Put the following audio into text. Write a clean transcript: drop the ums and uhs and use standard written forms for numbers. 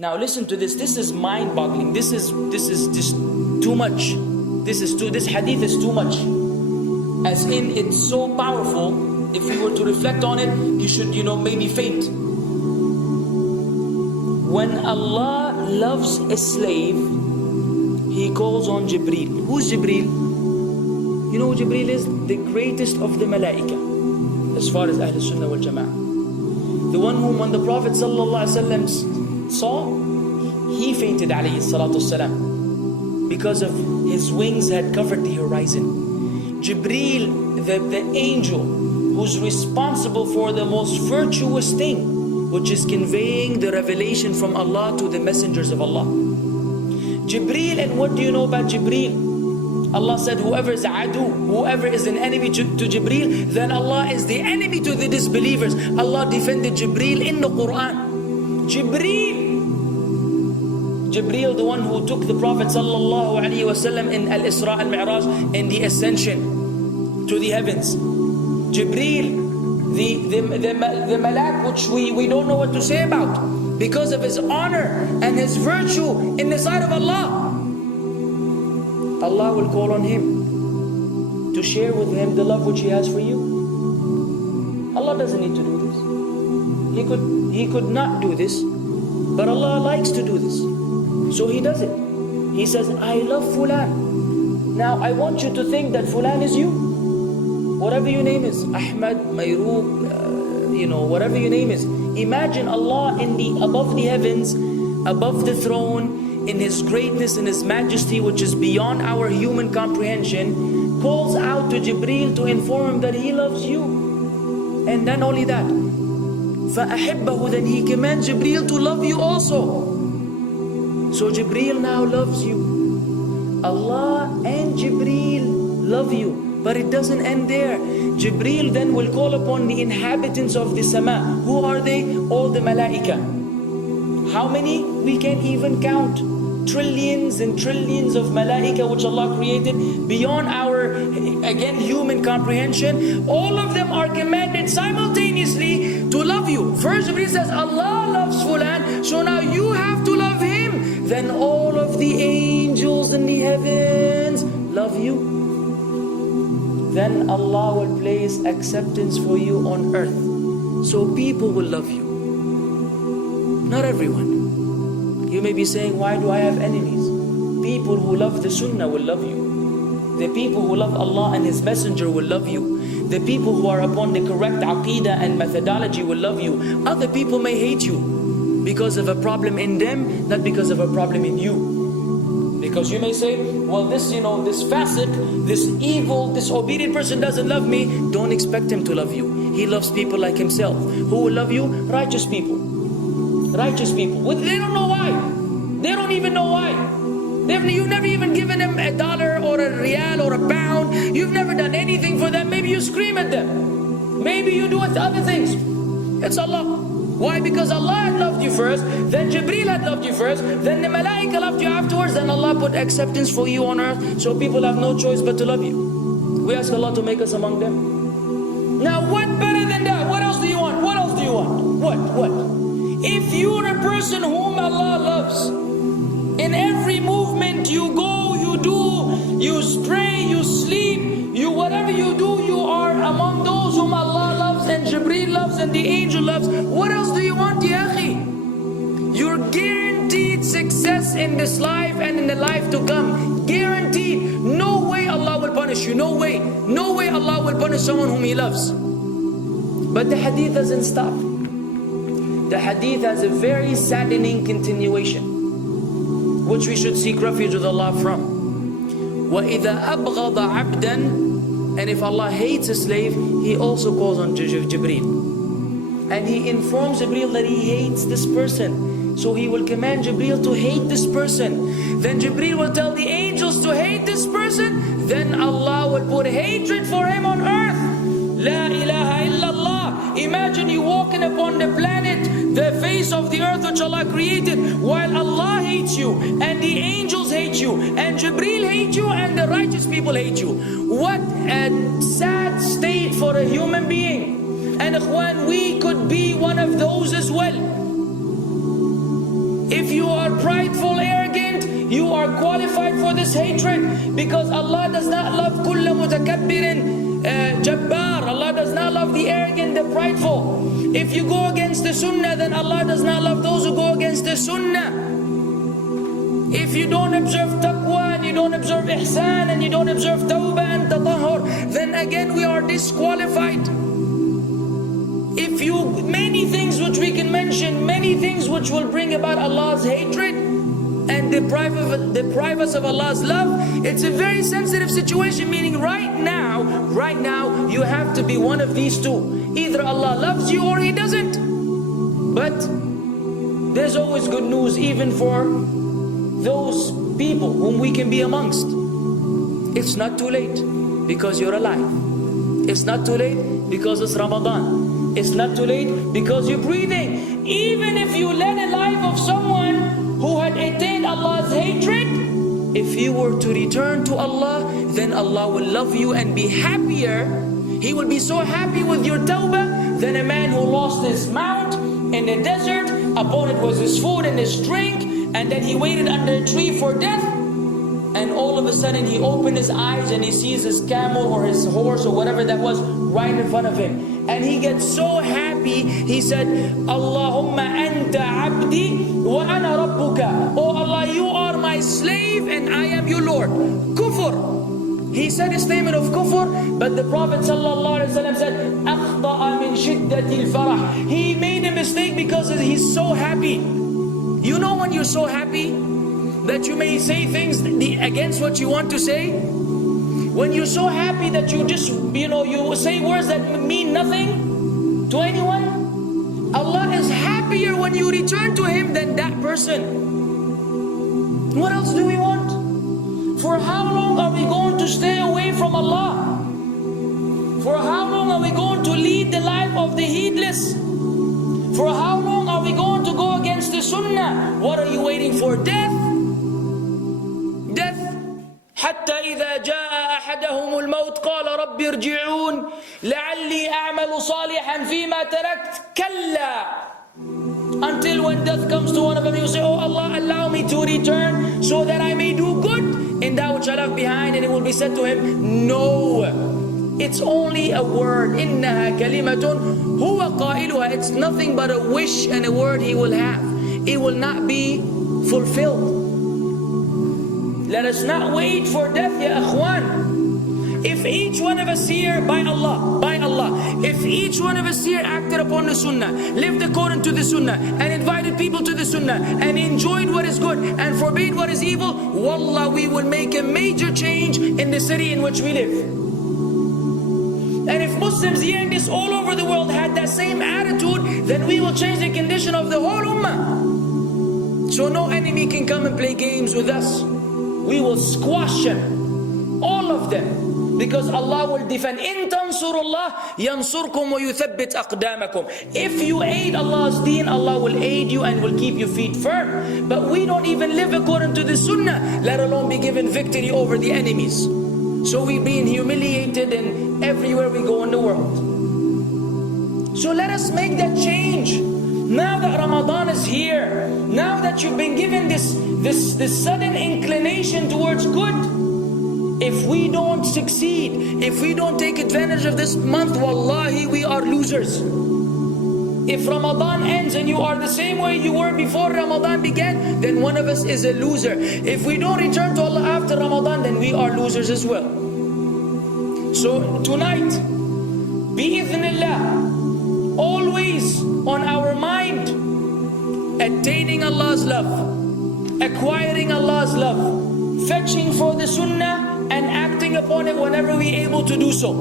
Now listen to this. This is mind-boggling. This is just too much. This hadith is too much. As in, it's so powerful. If you were to reflect on it, you should, maybe faint. When Allah loves a slave, He calls on Jibreel. Who's Jibreel? You know who Jibreel is? The greatest of the malaika, as far as Ahlul Sunnah wal Jama'ah. The one whom when the Prophet ﷺ saw, he fainted, alayhi salatu salam, because of his wings had covered the horizon. Jibreel, the angel who's responsible for the most virtuous thing, which is conveying the revelation from Allah to the messengers of Allah. Jibreel, and what do you know about Jibreel? Allah said, whoever is adu, whoever is an enemy to Jibreel, then Allah is the enemy to the disbelievers. Allah defended Jibreel in the Quran. Jibreel, the one who took the Prophet ﷺ in Al-Isra al-Mi'raj, in the ascension to the heavens. Jibreel, the malak, which we don't know what to say about, because of his honor and his virtue in the sight of Allah. Allah will call on him to share with him the love which He has for you. Allah doesn't need to do this. He could not do this, but Allah likes to do this, so He does it. He says, I love Fulan. Now I want you to think that Fulan is you. Whatever your name is, Ahmad, Mayroob, whatever your name is. Imagine Allah above the heavens, above the throne, in His greatness and His majesty, which is beyond our human comprehension, calls out to Jibreel to inform him that He loves you. And then only that, فَأَحِبَّهُ, then He commands Jibreel to love you also. So Jibreel now loves you. Allah and Jibreel love you. But it doesn't end there. Jibreel then will call upon the inhabitants of the sama. Who are they? All the malaika. How many? We can't even count. Trillions and trillions of malaika which Allah created beyond our, again, human comprehension. All of them are commanded simultaneously to love you. First Jibreel says, Allah loves Fulan, so now you have to love him. Then all of the angels in the heavens love you. Then Allah will place acceptance for you on earth. So people will love you. Not everyone. You may be saying, why do I have enemies? People who love the Sunnah will love you. The people who love Allah and His Messenger will love you. The people who are upon the correct aqidah and methodology will love you. Other people may hate you because of a problem in them, not because of a problem in you. Because you may say, well, this fasiq, this evil, disobedient person doesn't love me. Don't expect him to love you. He loves people like himself. Who will love you? Righteous people. Righteous people. They don't know why. They don't even know why. You've never even given them $1 or a riyal or a pound. You've never done anything for them. Maybe you scream at them. Maybe you do other things. It's Allah. Why? Because Allah had loved you first, then Jibreel had loved you first, then the malaika loved you afterwards, then Allah put acceptance for you on earth, so people have no choice but to love you. We ask Allah to make us among them. Now what better than that? What else do you want? What else do you want? What? If you're a person whom Allah loves, in every movement you go, you do, you pray, you sleep, whatever you do, you are among those whom Allah loves and Jibreel loves and the angel loves. What else do you want, ya akhi? You're guaranteed success in this life and in the life to come. Guaranteed. No way Allah will punish you. No way. No way Allah will punish someone whom He loves. But the hadith doesn't stop. The hadith has a very saddening continuation, which we should seek refuge with Allah from. وَإِذَا أَبْغَضَ عَبْدًا, and if Allah hates a slave, He also calls on Jibreel. And He informs Jibreel that He hates this person. So He will command Jibreel to hate this person. Then Jibreel will tell the angels to hate this person. Then Allah will put hatred for him on earth. La ilaha illallah. Imagine you walking upon the planet, the face of the earth which Allah created, while Allah hates you, and the angels hate you, and Jibreel hates you, and the righteous people hate you. What a sad state for a human being. And ikhwan, we could be one of those as well. If you are prideful, arrogant, you are qualified for this hatred, because Allah does not love kulla mutakabbirin jabbar. Allah does not love the arrogant, the prideful. If you go against the sunnah, then Allah does not love those who go against the sunnah. If you don't observe taqwa, and you don't observe ihsan, and you don't observe tawbah and tatahur, then again we are disqualified. If you, many things which we can mention, many things which will bring about Allah's hatred and deprive us of Allah's love. It's a very sensitive situation, meaning right now, you have to be one of these two. Either Allah loves you or He doesn't. But there's always good news, even for those people whom we can be amongst. It's not too late because you're alive. It's not too late because it's Ramadan. It's not too late because you're breathing. Even if you led a life of someone who had attained Allah's hatred, if you were to return to Allah, then Allah will love you and be happier. He will be so happy with your tawbah than a man who lost his mount in the desert. Upon it was his food and his drink, and then he waited under a tree for death, and all of a sudden he opened his eyes and he sees his camel or his horse or whatever that was right in front of him, and he gets so happy. He said, Allahumma anta abdi wa ana rabbuka. Oh Allah, you are my slave and I am your Lord. Kufr. He said a statement of kufr, but the Prophet ﷺ said, أخطأ من شدة الفرح. He made a mistake because he's so happy. You know when you're so happy that you may say things against what you want to say? When you're so happy that you just, you say words that mean nothing to anyone? Allah is happier when you return to Him than that person. What else do we want? For how long are we going to stay away from Allah? For how long are we going to lead the life of the heedless? For how long are we going to go against the sunnah? What are you waiting for? Death? Death. حتى إذا جاء أحدهم الموت قال رب ارجعون لعلي أعمل صالحا فيما تركت كلا. Until when death comes to one of them, you say, oh Allah, allow me to return so that I may do good in that which I left behind. And it will be said to him, no, it's only a word. إنها كلمة هو قائلها. It's nothing but a wish and a word he will have. It will not be fulfilled. Let us not wait for death, ya akhwan. If each one of us here, by Allah, if each one of us here acted upon the sunnah, lived according to the sunnah, and invited people to the sunnah, and enjoyed what is good, and forbade what is evil, wallah, we will make a major change in the city in which we live. And if Muslims hearing this all over the world had that same attitude, then we will change the condition of the whole ummah. So no enemy can come and play games with us. We will squash them, all of them. Because Allah will defend. In tansurullah yansurkum wa yuthabbit aqdamakum. If you aid Allah's deen, Allah will aid you and will keep your feet firm. But we don't even live according to the sunnah, let alone be given victory over the enemies. So we're being humiliated in everywhere we go in the world. So let us make that change. Now that Ramadan is here, now that you've been given this sudden inclination towards good, if we don't succeed, if we don't take advantage of this month, wallahi, we are losers. If Ramadan ends and you are the same way you were before Ramadan began, then one of us is a loser. If we don't return to Allah after Ramadan, then we are losers as well. So tonight, bi'idhnillah, always on our mind, attaining Allah's love, acquiring Allah's love, fetching for the sunnah, and acting upon it whenever we're able to do so.